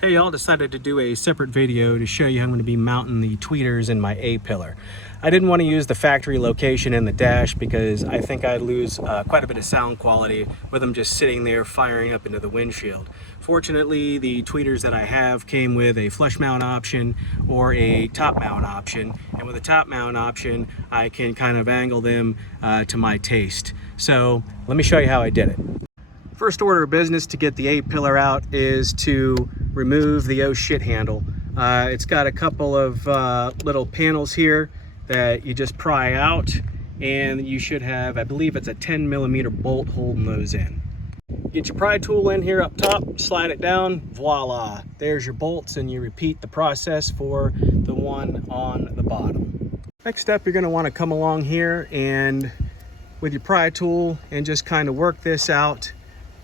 Hey y'all, decided to do a separate video to show you how I'm going to be mounting the tweeters in my A-pillar. I didn't want to use the factory location in the dash because I think I'd lose quite a bit of sound quality with them just sitting there firing up into the windshield. Fortunately, the tweeters that I have came with a flush mount option or a top mount option, and with a top mount option I can kind of angle them to my taste. So let me show you how I did it. First order of business to get the A-pillar out is to remove the oh shit handle. It's got a couple of little panels here that you just pry out, and you should have, I believe it's a 10mm bolt holding those in. Get your pry tool in here up top, slide it down, voila, there's your bolts, and you repeat the process for the one on the bottom. Next up, you're going to want to come along here and with your pry tool and just kind of work this out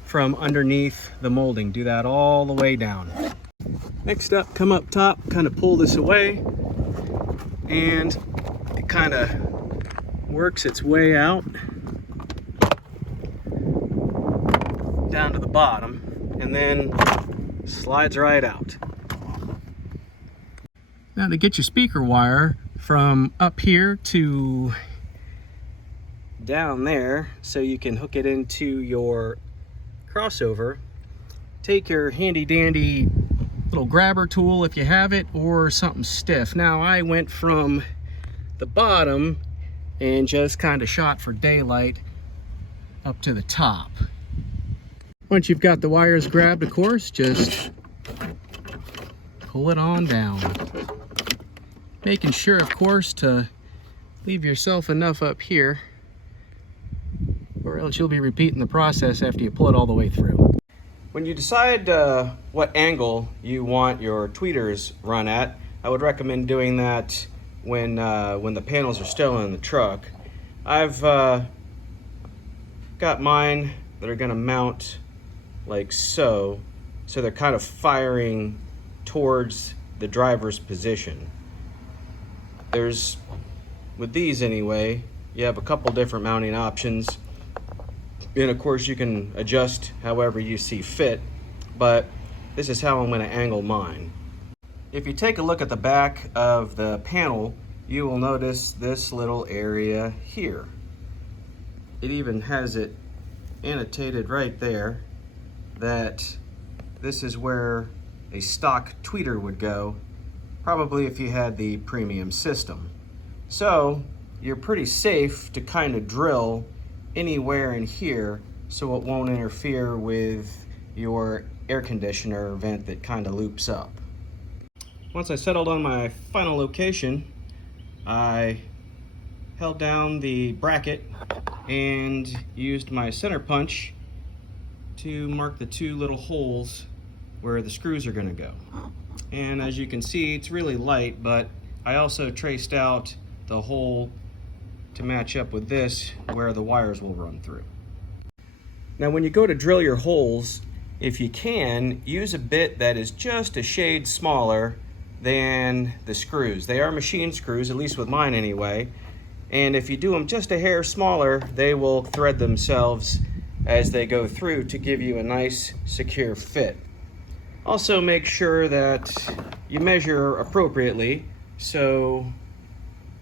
from underneath the molding. Do that all the way down. Next up, come up top, kind of pull this away, and it kind of works its way out down to the bottom and then slides right out. Now to get your speaker wire from up here to down there so you can hook it into your crossover, take your handy dandy little grabber tool if you have it, or something stiff. Now I went from the bottom and just kind of shot for daylight up to the top. Once you've got the wires grabbed, of course, just pull it on down, making sure, of course, to leave yourself enough up here, or else you'll be repeating the process after you pull it all the way through. When you decide what angle you want your tweeters run at, I would recommend doing that when the panels are still in the truck. I've got mine that are going to mount like so they're kind of firing towards the driver's position. With these anyway, you have a couple different mounting options. And of course you can adjust however you see fit, but this is how I'm going to angle mine. If you take a look at the back of the panel, you will notice this little area here. It even has it annotated right there that this is where a stock tweeter would go, probably if you had the premium system. So you're pretty safe to kind of drill anywhere in here so it won't interfere with your air conditioner vent that kind of loops up. Once I settled on my final location, I held down the bracket and used my center punch to mark the two little holes where the screws are going to go. And as you can see, it's really light, but I also traced out the hole to match up with this where the wires will run through. Now when you go to drill your holes, if you can, use a bit that is just a shade smaller than the screws. They are machine screws, at least with mine anyway, and if you do them just a hair smaller, they will thread themselves as they go through to give you a nice secure fit. Also make sure that you measure appropriately, so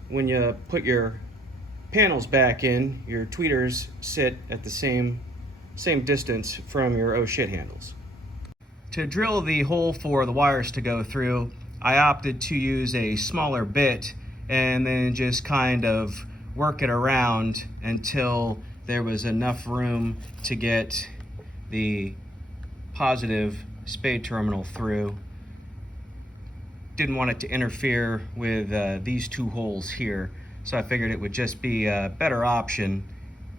when you put your panels back in, your tweeters sit at the same distance from your oh shit handles. To drill the hole for the wires to go through, I opted to use a smaller bit and then just kind of work it around until there was enough room to get the positive spade terminal through. Didn't want it to interfere with these two holes here, so I figured it would just be a better option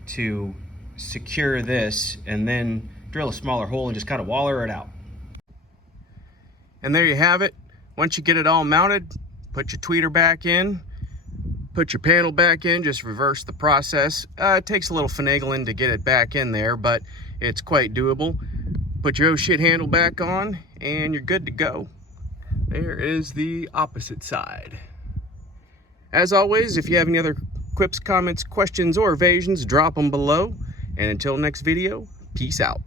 to secure this and then drill a smaller hole and just kind of waller it out. And there you have it. Once you get it all mounted, put your tweeter back in, put your panel back in, just reverse the process. It takes a little finagling to get it back in there, but it's quite doable. Put your oh shit handle back on and you're good to go. There is the opposite side. As always, if you have any other quips, comments, questions, or evasions, drop them below. And until next video, peace out.